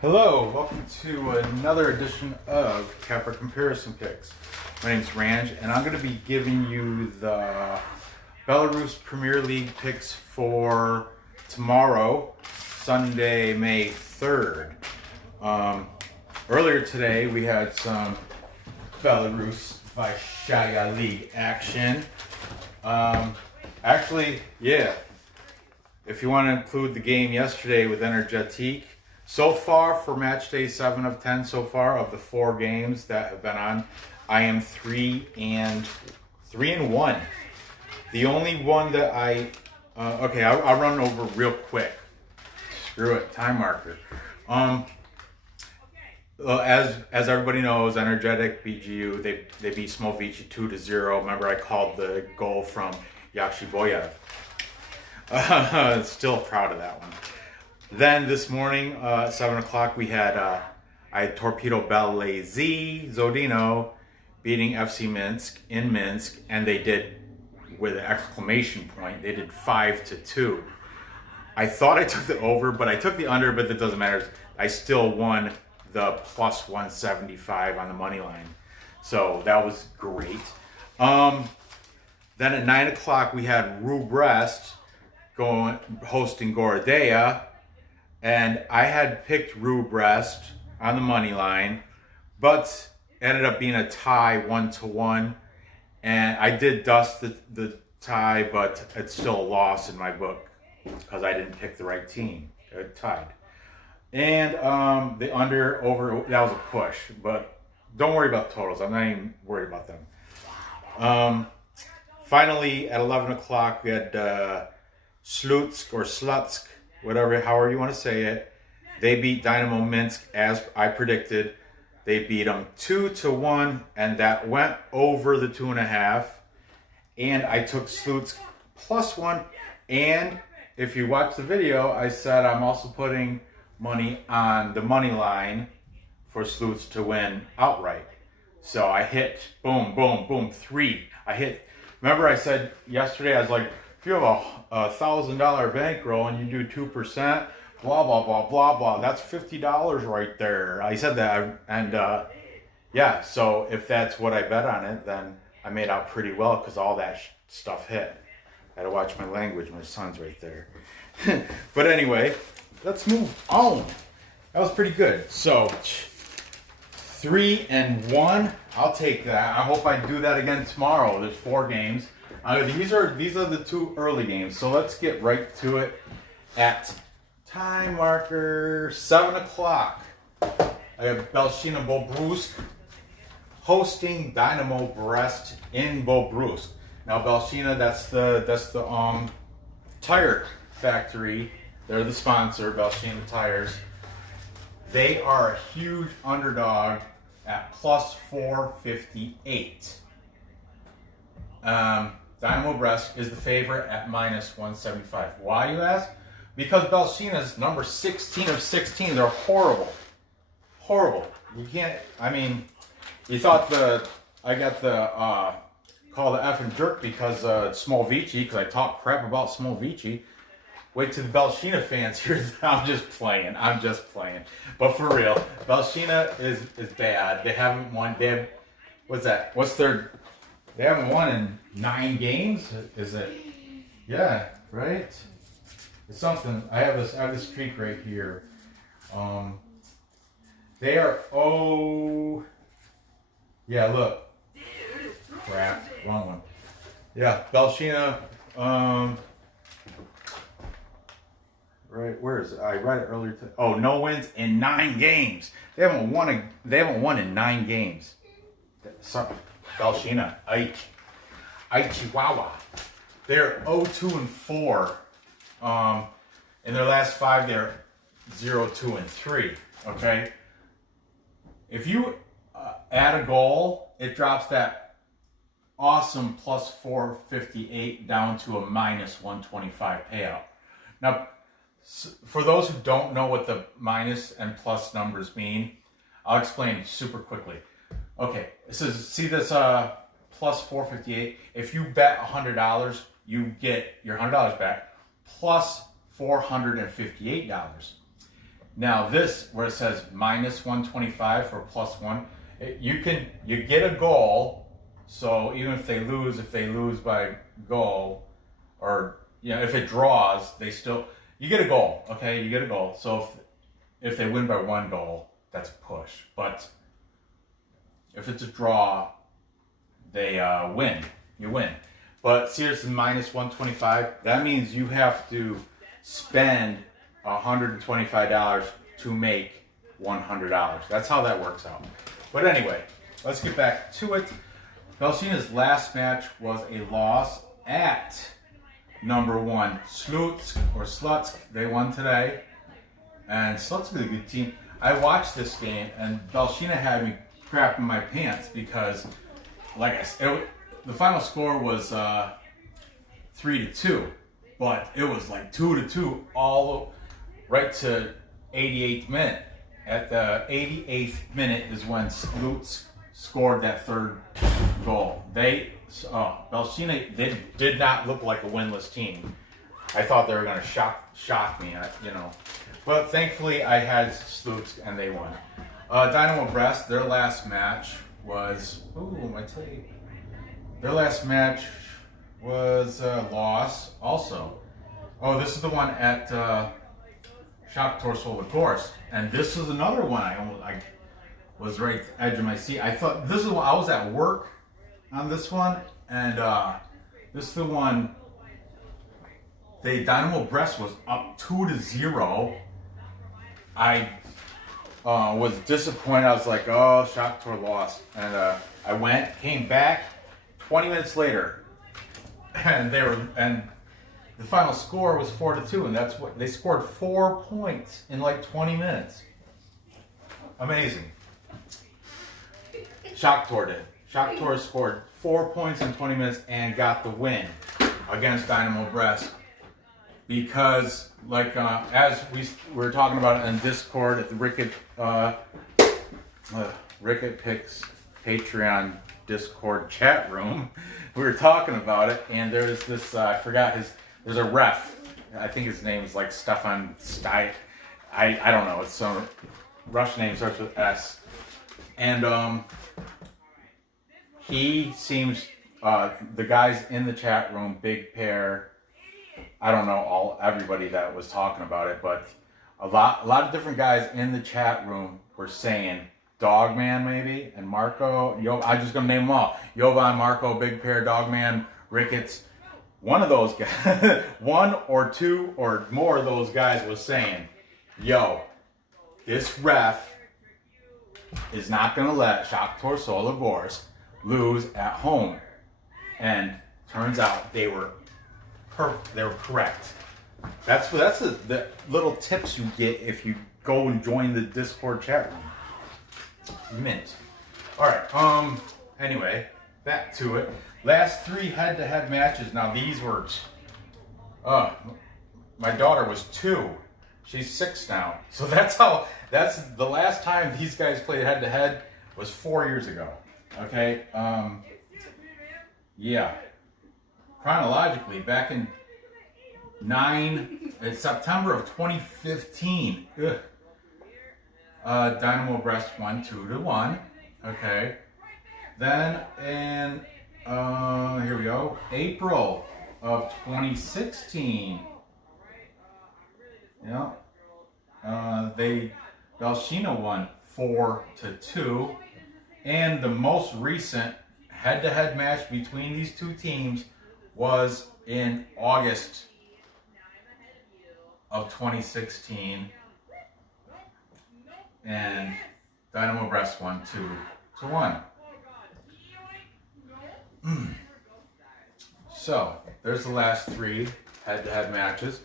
Hello, welcome to another edition of Capper Comparison Picks. My name's Ranj, and I'm going to be giving you the Belarus Premier League picks for tomorrow, Sunday, May 3rd. Earlier today, we had some Belarus Belshina League action. If you want to include the game yesterday with Energetic, so far for match day 7 of 10 so far of the 4 games that have been on, I am 3-1. The only one that I'll run over real quick. Screw it, time marker. As everybody knows, Energetic BGU, they beat Smovici 2-0. Remember, I called the goal from Yakshiboyev. Still proud of that one. Then this morning, at 7 o'clock, I had Torpedo Belazy Zodino beating FC Minsk in Minsk, and they did, with an exclamation point, they did 5-2. I thought I took the over, but I took the under, but that doesn't matter. I still won the plus 175 on the money line. So that was great. Then at 9 o'clock, we had Brest hosting Gorodea. And I had picked Brest on the money line, but ended up being a tie 1-1. And I did dust the tie, but it's still a loss in my book because I didn't pick the right team. It tied. And the over, that was a push, but don't worry about the totals. I'm not even worried about them. Finally, at 11 o'clock, we had Slutsk, however you want to say it. They beat Dinamo Minsk as I predicted. They beat them 2-1, and that went over the 2.5. And I took Slutsk +1. And if you watch the video, I said I'm also putting money on the money line for Slutsk to win outright. So I hit boom, boom, boom, 3. Remember I said yesterday, I was like, if you have a $1,000 bankroll and you do 2%, blah, blah, blah, blah, blah, that's $50 right there. I said that, and so if that's what I bet on it, then I made out pretty well because all that stuff hit. I had to watch my language, my son's right there. But anyway, let's move on. That was pretty good. So, 3-1, I'll take that. I hope I do that again tomorrow. There's 4 games. These are the 2 early games, so let's get right to it. At time marker 7 o'clock, I have Belshina Bobruisk hosting Dinamo Brest in Bobruisk. Now Belshina, that's the tire factory. They're the sponsor, Belshina Tires. They are a huge underdog at plus 458. Dinamo Brest is the favorite at minus 175. Why, you ask? Because Belshina's number 16 of 16. They're horrible. Horrible. You can't, you thought I got the call the F and jerk because Smovici, because I talk crap about Smovici. Wait till the Belshina fans hear that. I'm just playing. But for real, Belshina is bad. They haven't won. They haven't won in 9 games. Is it? Yeah, right. It's something. I have this streak right here. They are. Oh. Yeah. Look. Crap. Wrong one. Yeah. Belshina. Right. Where is it? I read it earlier. No wins in 9 games. They haven't won in 9 games. Belshina, Chihuahua. They're 0-2-4. In their last 5, they're 0-2-3. Okay. If you add a goal, it drops that awesome plus 458 down to a minus 125 payout. Now, for those who don't know what the minus and plus numbers mean, I'll explain super quickly. Okay, see this plus 458. If you bet $100, you get your $100 back plus $458. Now this, where it says minus 125 for plus one, you get a goal. So even if they lose by goal, or if it draws, you get a goal. Okay, you get a goal. So if they win by one goal, that's a push. But if it's a draw, they win. You win. But seriously, minus 125. That means you have to spend $125 to make $100. That's how that works out. But anyway, let's get back to it. Belshina's last match was a loss at number 1 Slutsk. They won today, and Slutsk is a good team. I watched this game, and Belshina had me crapping my pants because, like I said, the final score was 3-2, but it was like 2-2 all right to 88th minute. At the 88th minute is when Slutsk scored that third goal. Belshina, they did not look like a winless team. I thought they were going to shock me, But thankfully, I had Slutsk and they won. Dinamo Brest, their last match was my tape. Their last match was a loss also. This is the one at Shakhtar Sologorsk, and this is another one I was right at the edge of my seat. I thought this is I was at work on this one, and this is the one. Dinamo Brest was up 2-0. I was disappointed. I was like, oh, Shakhtar lost, and I came back 20 minutes later, and the final score was 4-2, and that's what they scored 4 points in like 20 minutes. Amazing. Shakhtar did. Shakhtar scored 4 points in 20 minutes and got the win against Dinamo Brest. Because, as we were talking about it in Discord at the Ricket Picks Patreon Discord chat room, we were talking about it, and there's this, there's a ref. I think his name is like Stefan Steit. I don't know. It's some Russian name, starts with S. And he seems, the guys in the chat room, Big Pear, I don't know everybody that was talking about it, but a lot of different guys in the chat room were saying Dogman maybe, and Marco. I'm just gonna name them all: Jovan, Marco, Big Pear, Dogman, Ricketts. One of those guys, one or two or more of those guys was saying, "Yo, this ref is not gonna let Shakhtar Sologorsk lose at home." And turns out they were correct. That's the little tips you get if you go and join the Discord chat room. Mint. All right. Anyway, back to it. Last 3 head-to-head matches. Now these were. My daughter was 2. She's 6 now. So that's the last time these guys played head-to-head was 4 years ago. Okay. Yeah. Chronologically, back in September of 2015. Dinamo Brest won 2-1. Okay. Then in here we go, April of 2016. Yeah. Belshina won 4-2, and the most recent head-to-head match between these two teams was in August of 2016, and Dinamo Brest won 2-1. So there's the last 3 head-to-head matches.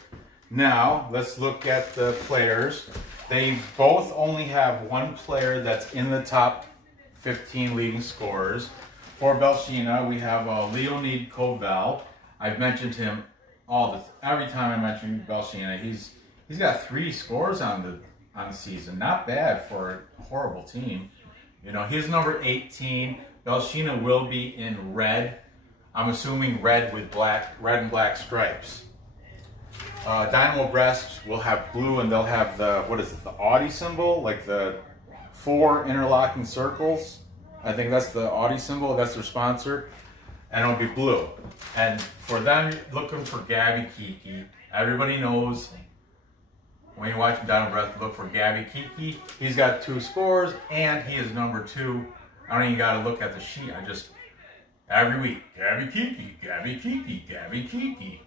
Now let's look at the players. They both only have one player that's in the top 15 leading scorers. For Belshina, we have Leonid Koval. I've mentioned him every time I mention Belshina. He's got 3 scores on the season. Not bad for a horrible team. He's number 18. Belshina will be in red. I'm assuming red with red and black stripes. Dynamo Brest will have blue, and they'll have the, what is it, the Audi symbol, like the 4 interlocking circles. I think that's the Audi symbol. That's their sponsor, and it'll be blue. And for them, looking for Gabby Kiki. Everybody knows when you're watching Dynamo Brest, look for Gabby Kiki. He's got 2 scores, and he is number 2. I don't even got to look at the sheet. I just every week, Gabby Kiki, Gabby Kiki, Gabby Kiki.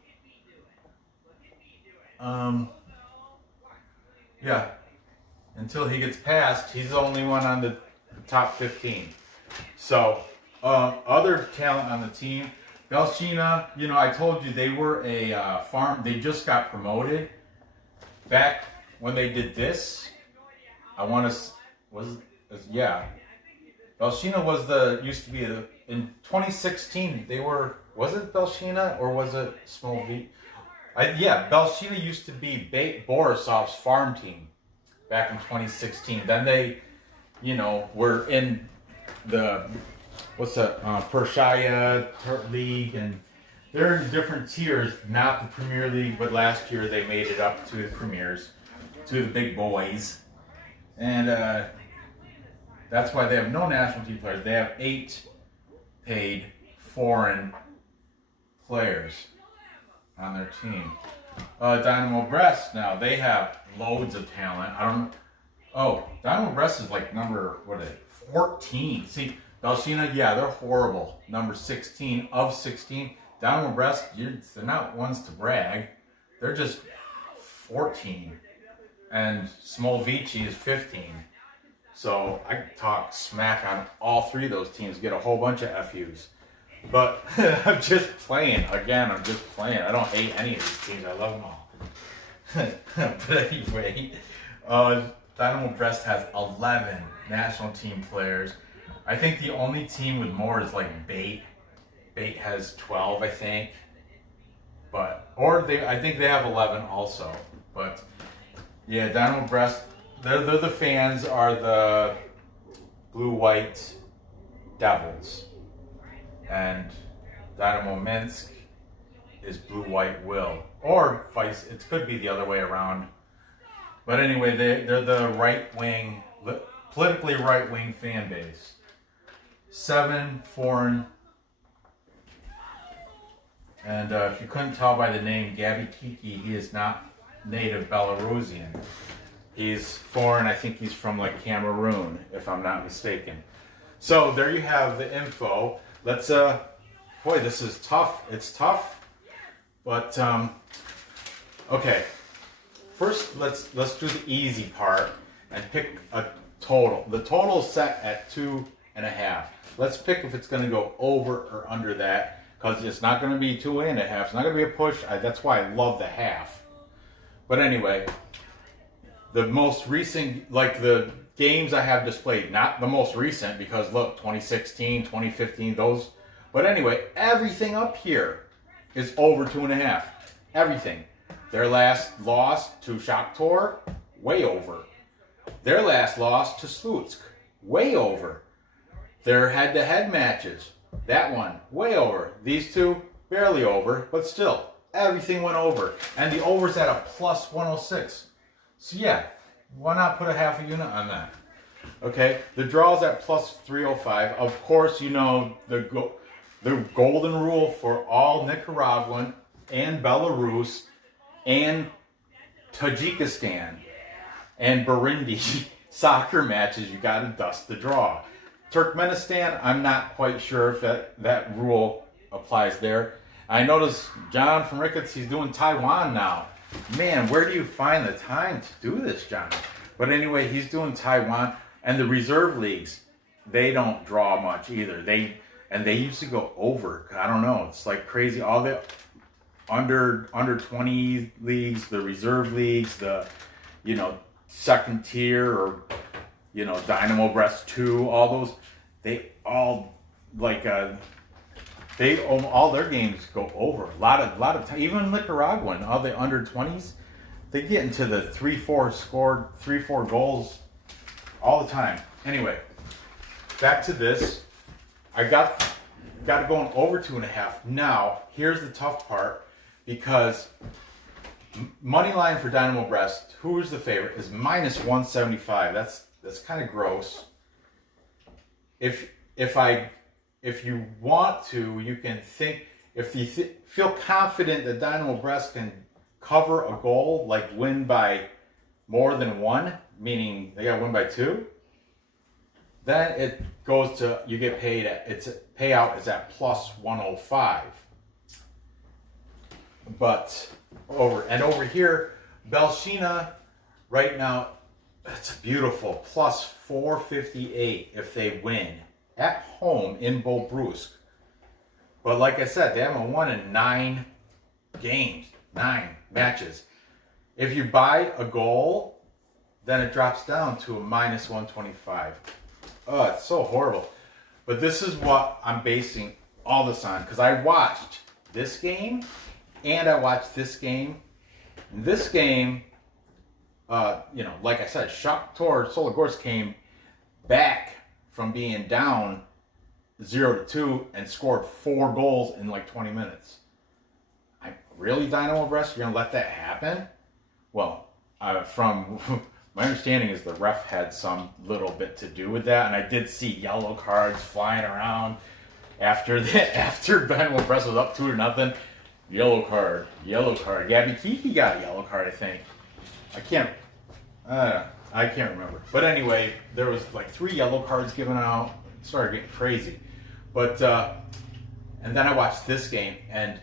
Yeah, until he gets passed, he's the only one on the top 15. So, other talent on the team, Belshina, you know, I told you they were a farm, they just got promoted. Back when they did this, I want to, yeah, Belshina used to be, in 2016, they were, was it Belshina or was it Small V? Yeah, Belshina used to be Borisov's farm team back in 2016. Then they, you know, were in the, Pershaya League, and they're in different tiers, not the Premier League, but last year they made it up to the Premiers, to the big boys. And that's why they have no national team players. They have 8 paid foreign players on their team. Dynamo Brest, now they have loads of talent. Dynamo Brest is like number 14. See, Belshina, yeah, they're horrible. Number 16 of 16. Dynamo Brest, they're not ones to brag. They're just 14. And Smolvici is 15. So I could talk smack on all 3 of those teams, get a whole bunch of FUs. But I'm just playing. Again, I'm just playing. I don't hate any of these teams. I love them all. But anyway, Dynamo Brest has 11 national team players. I think the only team with more is like Bait. Bait has 12, I think. I think they have 11 also. But yeah, Dynamo Brest, they're the fans are the Blue-White Devils. And Dynamo Minsk is Blue-White Will. Or vice, it could be the other way around. But anyway, they're the right-wing, politically right-wing fan base. 7 foreign. And if you couldn't tell by the name, Gabby Kiki, he is not native Belarusian. He's foreign. I think he's from like Cameroon, if I'm not mistaken. So there you have the info. Let's, boy, this is tough. It's tough. But, okay. First, let's do the easy part and pick a total. The total is set at 2.5. Let's pick if it's going to go over or under that, because it's not going to be 2.5. It's not going to be a push. That's why I love the half. But anyway, the most recent, like the games I have displayed, not the most recent, because look, 2016, 2015, those. But anyway, everything up here is over 2.5. Everything. Their last loss to Shakhtar, way over. Their last loss to Slutsk, way over. Their head-to-head matches, that one, way over. These 2, barely over, but still, everything went over. And the over's at a plus 106. So yeah, why not put a half a unit on that? Okay, the draw's at plus 305. Of course, you know the golden rule for all Nicaraguan and Belarus and Tajikistan and Burundi soccer matches, you got to dust the draw. Turkmenistan, I'm not quite sure if that rule applies there. I noticed John from Ricketts, he's doing Taiwan now. Man, where do you find the time to do this, John? But anyway, he's doing Taiwan. And the reserve leagues, they don't draw much either. They used to go over. I don't know. It's like crazy. All the under 20 leagues, the reserve leagues, the, you know, second tier, or, you know, Dynamo Brest 2, all those, they all like all their games go over. A lot of time. Even Nicaraguan, all the under 20s, they get into the 3-4 goals all the time. Anyway, back to this. I got it going over 2.5. Now, here's the tough part, because Money line for Dinamo Brest. Who is the favorite? Is minus 175. That's kind of gross. If you want to, you can think. If you feel confident that Dinamo Brest can cover a goal, like win by more than one, meaning they got to win by 2, then it goes to, you get paid at, its payout is at plus 105. But over here, Belshina right now, it's a beautiful plus 458 if they win at home in Bobruisk. But like I said, they haven't won in 9 games, 9 matches. If you buy a goal, then it drops down to a minus 125. Oh, it's so horrible. But this is what I'm basing all this on, because I watched this game and I watched this game. In this game, like I said, Shakhtar Sologorsk came back from being down 0-2 and scored 4 goals in like 20 minutes. Really, Dinamo Brest, you're gonna let that happen? Well, from my understanding is the ref had some little bit to do with that, and I did see yellow cards flying around after Dinamo Brest was up 2-0. Yellow card. Gabby Kiki got a yellow card, I think. I can't remember. But anyway, there was like 3 yellow cards given out. It started getting crazy. But and then I watched this game, and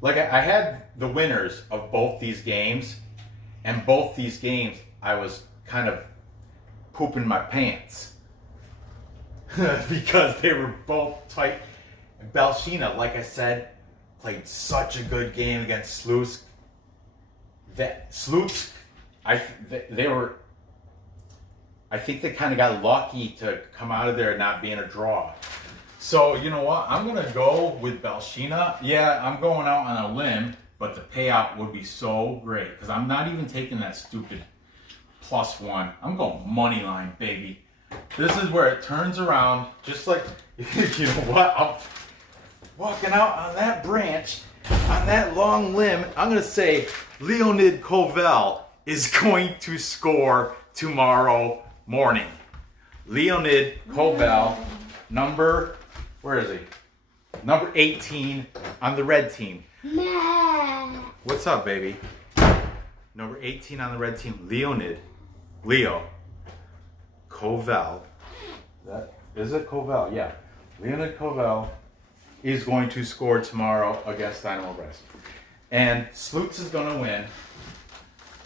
like I had the winners of both these games, and both these games I was kind of pooping my pants because they were both tight. And Belshina, like I said, played such a good game against Slutsk. I think they kind of got lucky to come out of there not being a draw. So, you know what? I'm going to go with Belshina. Yeah, I'm going out on a limb, but the payout would be so great because I'm not even taking that stupid +1. I'm going money line, baby. This is where it turns around, just like, you know what? I'm walking out on that branch, on that long limb. I'm going to say Leonid Koval is going to score tomorrow morning. Leonid Koval, where is he? Number 18 on the red team. What's up, baby? Number 18 on the red team, Leo Koval. Is it Koval? Yeah. Leonid Koval is going to score tomorrow against Dinamo Brest. And Slutsk is going to win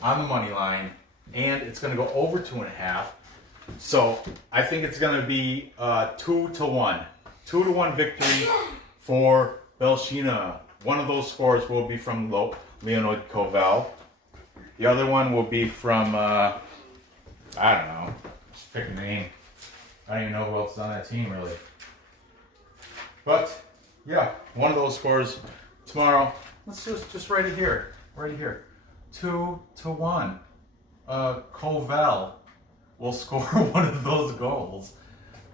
on the money line, and it's going to go over 2.5. So I think it's going to be 2-1. 2-1 victory for Belshina. One of those scores will be from Leonid Koval. The other one will be from, I don't know, just pick a name. I don't even know who else is on that team, really. But, yeah, one of those scores tomorrow. Let's just write it here. 2-1. Koval will score one of those goals.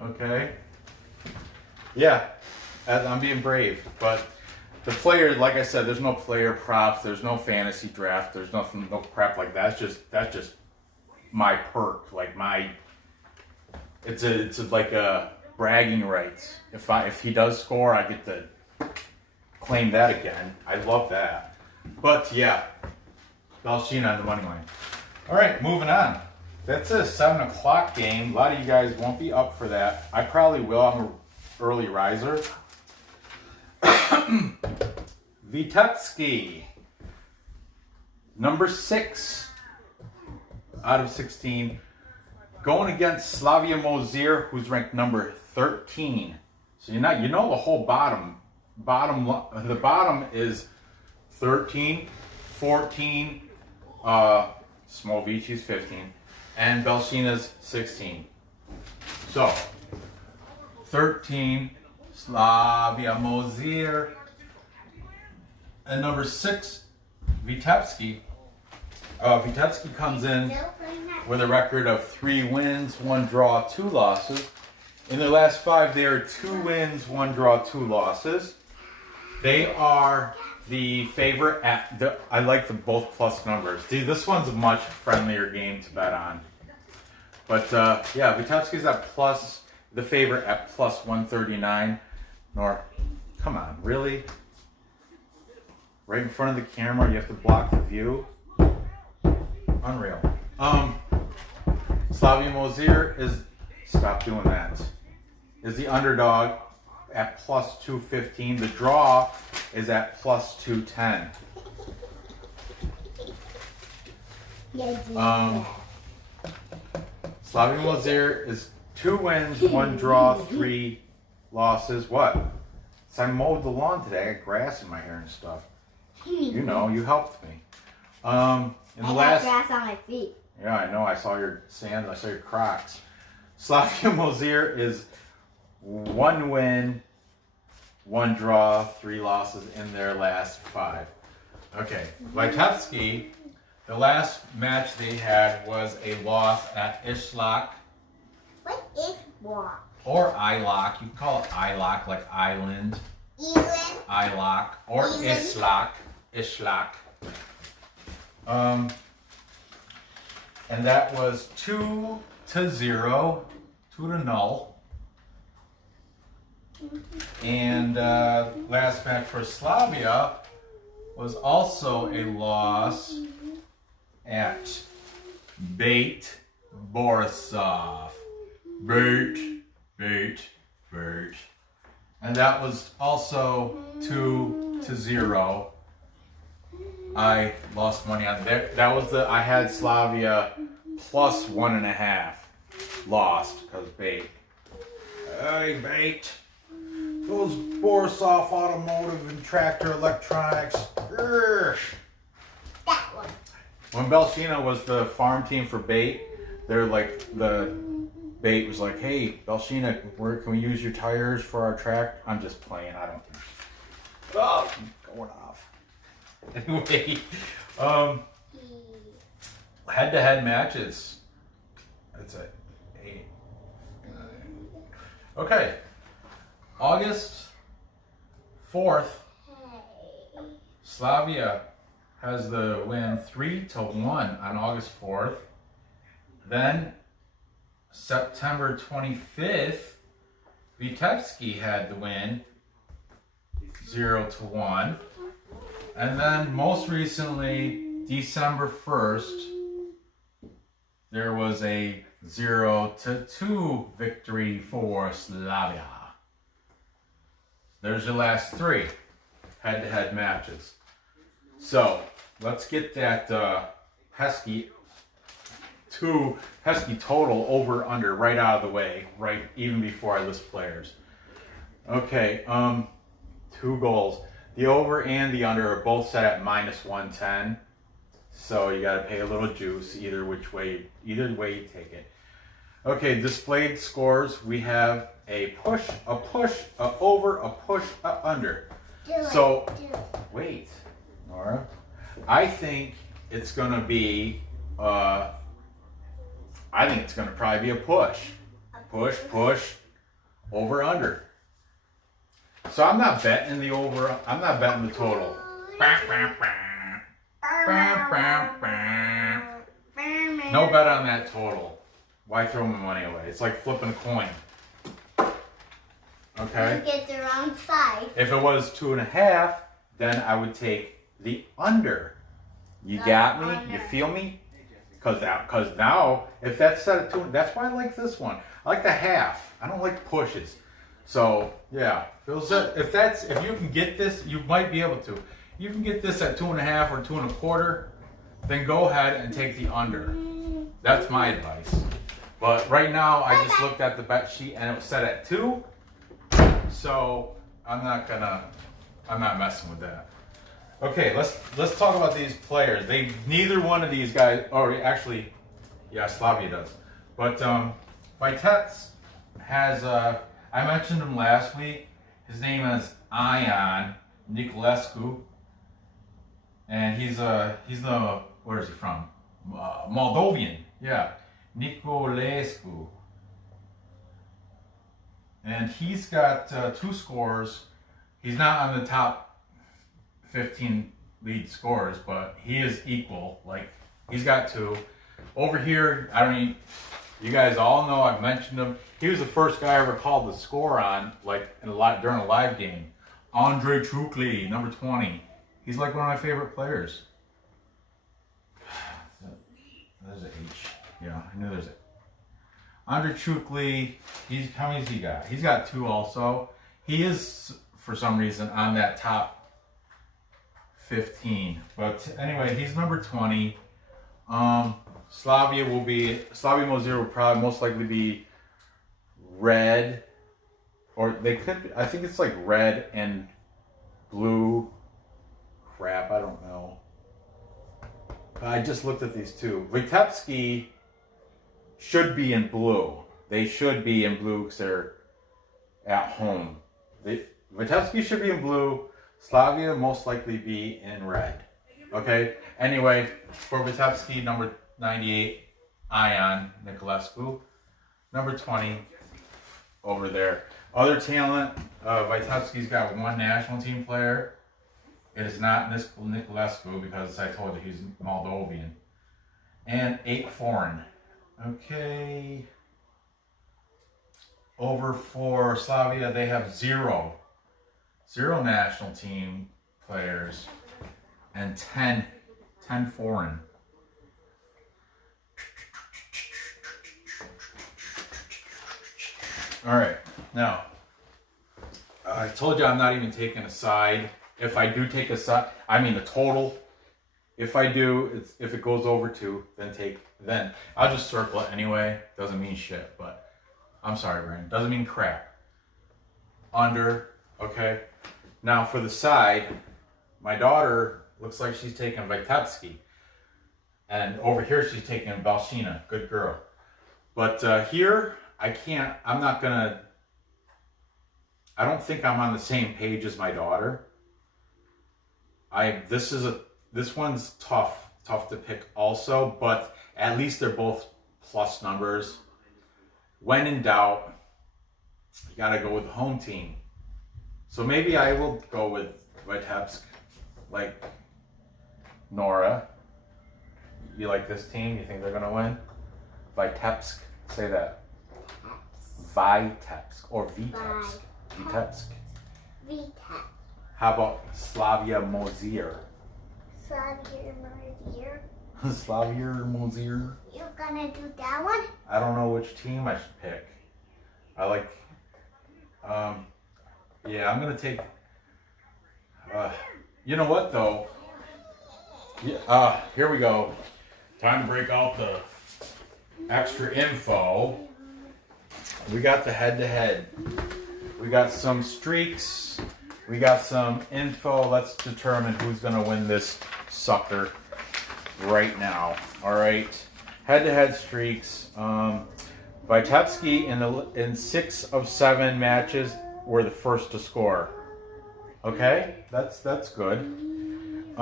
Okay? Yeah, I'm being brave, but the player, like I said, there's no player props, there's no fantasy draft, there's nothing, no crap like that. That's just my perk, like it's like a bragging rights. If he does score, I get to claim that again. I love that. But yeah, Belshina on the money line. All right, moving on. That's a 7 o'clock game. A lot of you guys won't be up for that. I probably will. I'm an early riser. Vitebsk, number 6 out of 16, going against Slavia Mozyr, who's ranked number 13. So you know the whole bottom. The bottom is 13, 14. Smovici's 15, and Belshina's 16. So 13, Slavia Mozyr, and number 6, Vitebsk. Vitebsk comes in with a record of 3 wins, 1 draw, 2 losses. In their last 5, they are 2 wins, 1 draw, 2 losses. They are the favorite at the. I like the both plus numbers. See, this one's a much friendlier game to bet on. But yeah, Vitebsk is at plus the favorite at plus 139. Nor, come on, really? Right in front of the camera, you have to block the view. Unreal. Slavia Mozyr is, stop doing that, is the underdog at plus 215. The draw is at plus 210. Slavia Mozyr is 2 wins, 1 draw, 3 losses. What? So I mowed the lawn today. I got grass in my hair and stuff. You know, you helped me. In the last grass on my feet. Yeah, I know. I saw your sand. I saw your Crocs. Slavia Mozyr is 1 win, 1 draw, 3 losses in their last 5. Okay, Vitebsk, the last match they had was a loss at Ishlak. What is walk? Or Ilok. You can call it Ilok, like island. Ilok. Or Ishlak. Ishlak. And that was 2-0, 2-0. And last match for Slavia was also a loss at Beit Borisov. Beit. And that was also 2-0. I lost money on that. That was I had Slavia plus 1.5. Lost because Beit. Hey, Beit. Those Borisov Automotive and Tractor Electronics. Urgh. That one. When Belshina was the farm team for Beit, they're like, the Beit was like, hey, Belshina, can we use your tires for our track? I'm just playing. I don't think. Oh, I'm going off. Anyway, head-to-head matches. That's it. 8, 9. Okay. August 4th, Slavia has the win 3-1 on August 4th. Then September 25th, Vitebsk had the win 0-1. And then most recently, December 1st, there was a 0-2 victory for Slavia. There's your last 3 head-to-head matches. So let's get that pesky total over under right out of the way, right even before I list players. Okay, 2 goals. The over and the under are both set at -110. So you got to pay a little juice either way you take it. Okay, displayed scores. We have a push, a over, a push, a under. So, wait, Nora. I think it's going to be, I think it's going to probably be a push. Push, over, under. So I'm not betting the over, I'm not betting the total. No bet on that total. Why throw my money away? It's like flipping a coin. Okay? You get the wrong side. If it was 2.5, then I would take the under. You got me? You feel me? Because now, if that's set at 2, that's why I like this one. I like the half. I don't like pushes. So yeah, if you can get this, you might be able to. You can get this at 2.5 or 2.25, then go ahead and take the under. That's my advice. But right now, I just looked at the bet sheet and it was set at 2. So I'm not messing with that. Okay, let's talk about these players. Neither one of these guys, or actually, yeah, Slavia does. But Vitebsk has I mentioned him last week. His name is Ion Niculescu, and he's the where is he from? Moldovan. Yeah, Niculescu, and he's got 2 scores. He's not on the top 15 lead scorers, but he is equal. Like, he's got 2. Over here, I don't even, you guys all know, I've mentioned him. He was the first guy I ever called the score on, like, during a live game. Andre Trukli, number 20. He's like one of my favorite players. There's an H. Yeah, I knew there's a. Andre Trukli, how many's he got? He's got 2 also. He is, for some reason, on that top 15. But anyway, he's number 20. Slavia Mozyr will probably most likely be red. Or they could, I think it's like red and blue. Crap, I don't know. I just looked at these 2. Vitebsk should be in blue. They should be in blue because they're at home. Vitebsk should be in blue. Slavia most likely be in red. Okay. Anyway, for Vitebsk, number 98, Ion Niculescu. Number 20, over there. Other talent, Vitebski's got 1 national team player. It is not Niculescu because I told you he's Moldovan. And 8 foreign. Okay. Over for Slavia, they have 0 national team players and 10 foreign. All right, now I told you I'm not even taking a side. If I do take a side, I mean the total. If I do, if it goes over 2, then I'll just circle it anyway. Doesn't mean shit, but I'm sorry, Ranj. Doesn't mean crap. Under, okay. Now for the side, my daughter looks like she's taking Vitebsk, and over here she's taking Belshina. Good girl. But here I can't. I don't think I'm on the same page as my daughter. This one's tough to pick also, but at least they're both plus numbers. When in doubt, you gotta go with the home team. So maybe I will go with Vitebsk, like Nora. You like this team? You think they're gonna win? Vitebsk, say that. Vitebsk or Vitebsk. Vitebsk. Vitebsk. How about Slavia Mozyr? Slavia Mozyr. Slavia Mozyr. You're gonna do that one? I don't know which team I should pick. I like. Yeah, I'm gonna take. You know what though? Yeah. Here we go. Time to break out the extra info. We got the head-to-head. We got some streaks. We got some info. Let's determine who's gonna win this sucker right now. All right. Head-to-head streaks. Vitebsk in 6 of 7 matches were the first to score. Okay, that's good.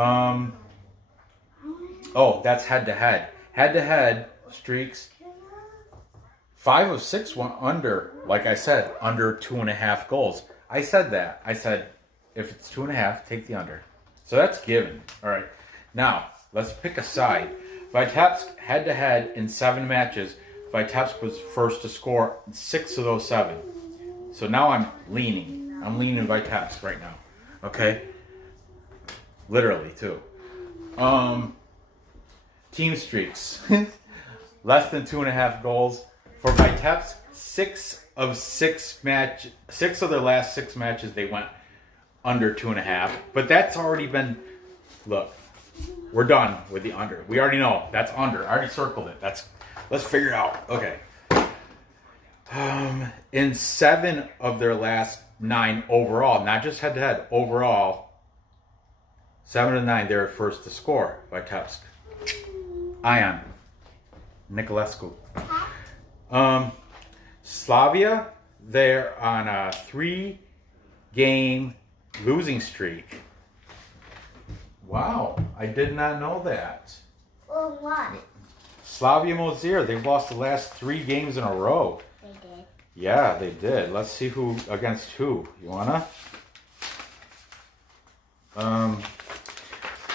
Oh, that's head-to-head. Head-to-head streaks. 5 of 6 went under. Like I said, under 2.5 goals. I said that. I said if it's 2.5, take the under. So that's given. All right. Now let's pick a side. Vitebsk head-to-head in 7 matches. Vitebsk was first to score 6 of those 7. So now I'm leaning Vitebsk right now. Okay? Literally, too. Team streaks. Less than 2.5 goals. For Vitebsk, 6 of their last 6 matches, they went under 2.5. But that's already been... Look, we're done with the under. We already know. That's under. I already circled it. Let's figure it out. Okay. In 7 of their last 9 overall, not just head-to-head, overall, 7 of 9, they were first to score. Vitebsk. Ion Niculescu. Slavia, they're on a 3-game losing streak. Wow, I did not know that. Or what? Slavia Mozyr, they've lost the last 3 games in a row. They did. Yeah, they did. Let's see who against who. You wanna?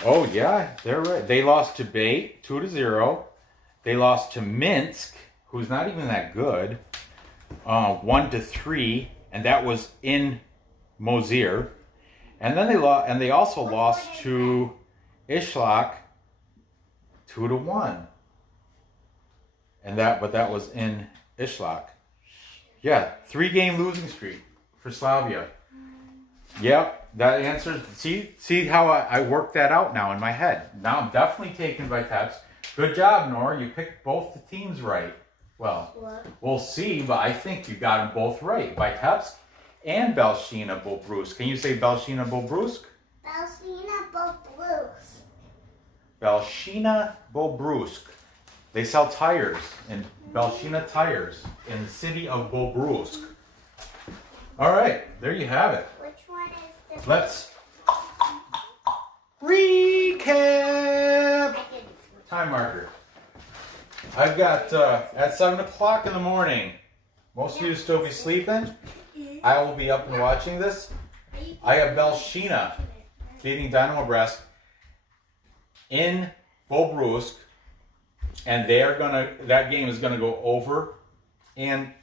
Oh yeah, they're right. They lost to Bate 2-0. They lost to Minsk, who's not even that good, 1-3, and that was in Mozyr. And then they also lost to Ishlak 2-1. But that was in Ishlak. Yeah, 3-game losing streak for Slavia. Yep, that answers. See how I worked that out now in my head. Now I'm definitely taking Vitebsk. Good job, Nora. You picked both the teams right. Well, we'll see, but I think you got them both right. Vitebsk and Belshina Bobruisk. Can you say Belshina Bobruisk? Belshina Bobruisk. Belshina Bobruisk. They sell tires in Belshina Tires in the city of Bobruisk. All right, there you have it. Which one is the... Let's recap. Time marker. I've got at 7 o'clock in the morning. Most of you still be sleeping. I will be up and watching this. I have Belshina beating Dinamo Brest in Bobruisk, and that game is gonna go over. And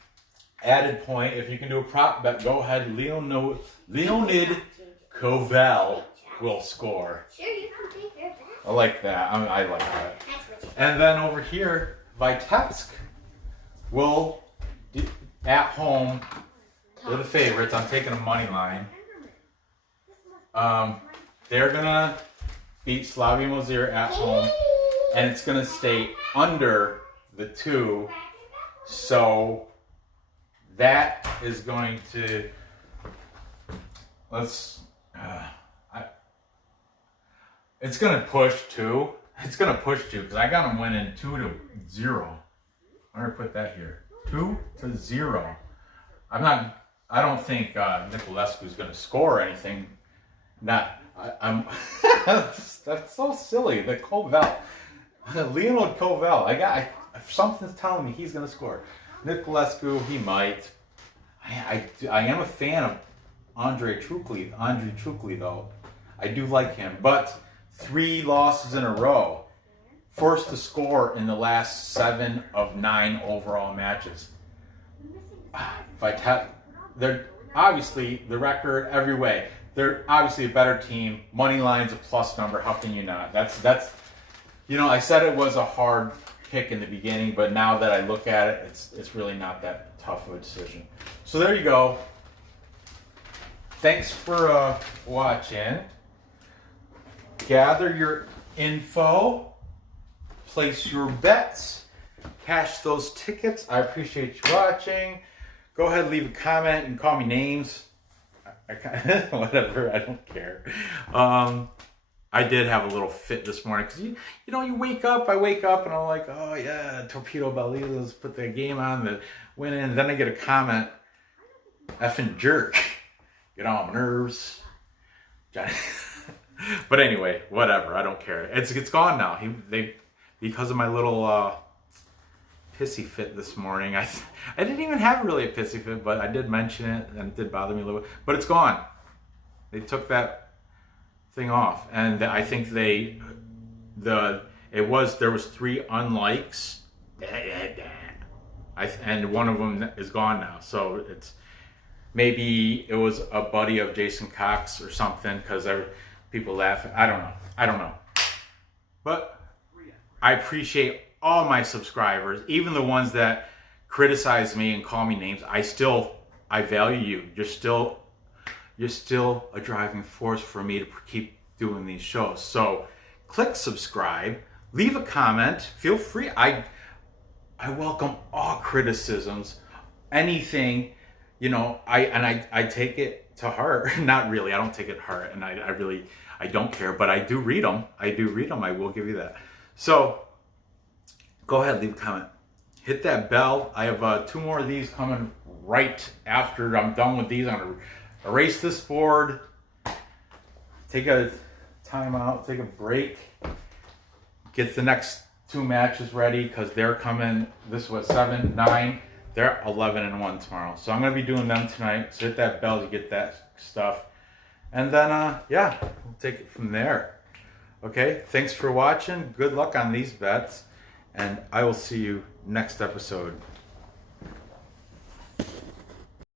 added point, if you can do a prop bet, go ahead. Leonid Koval will score. Sure, you can take your back. I like that. I like that. And then over here, Vitebsk will, at home, they're the favorites. I'm taking a money line. They're going to beat Slavia Mozyr at home, and it's going to stay under the 2. So that is going to, it's going to push 2. It's going to push 2 because I got them winning 2-0. I'm going to put that here. 2-0. I don't think Nicolescu is going to score anything. I'm that's so silly. The Koval. Leonid Koval. Something's telling me he's going to score. Nicolescu, he might. I am a fan of Andrei Trukli, though. I do like him. But 3 losses in a row. Forced to score in the last 7 of 9 overall matches. They're obviously the record every way. They're obviously a better team. Money line's a plus number. How can you not? That's I said it was a hard pick in the beginning, but now that I look at it, it's really not that tough of a decision. So there you go. Thanks for watching. Gather your info, place your bets, cash those tickets. I appreciate you watching. Go ahead, leave a comment. You can call me names. Whatever, I don't care. I did have a little fit this morning because you wake up. I wake up and I'm like, oh yeah, Torpedo Belshina put the game on, the win in. Then I get a comment, effing jerk. Get on my nerves. But anyway, whatever. I don't care. It's gone now. Because of my little pissy fit this morning. I didn't even have really a pissy fit, but I did mention it, and it did bother me a little bit. But it's gone. They took that thing off, and I think there was 3 unlikes, and one of them is gone now. So maybe it was a buddy of Jason Cox or something, because people laugh. I don't know. But I appreciate all my subscribers, even the ones that criticize me and call me names. I value you. You're still a driving force for me to keep doing these shows. So click subscribe, leave a comment, feel free. I welcome all criticisms, anything, I take it to heart. Not really, I don't take it to heart, and I don't care, but I do read them. I will give you that. So go ahead, leave a comment. Hit that bell. I have 2 more of these coming right after I'm done with these. I'm going to erase this board, take a time out, take a break, get the next 2 matches ready because they're coming. This was 7, 9. They're 11-1 tomorrow. So I'm going to be doing them tonight. So hit that bell to get that stuff. And then, we'll take it from there. Okay, thanks for watching. Good luck on these bets, and I will see you next episode.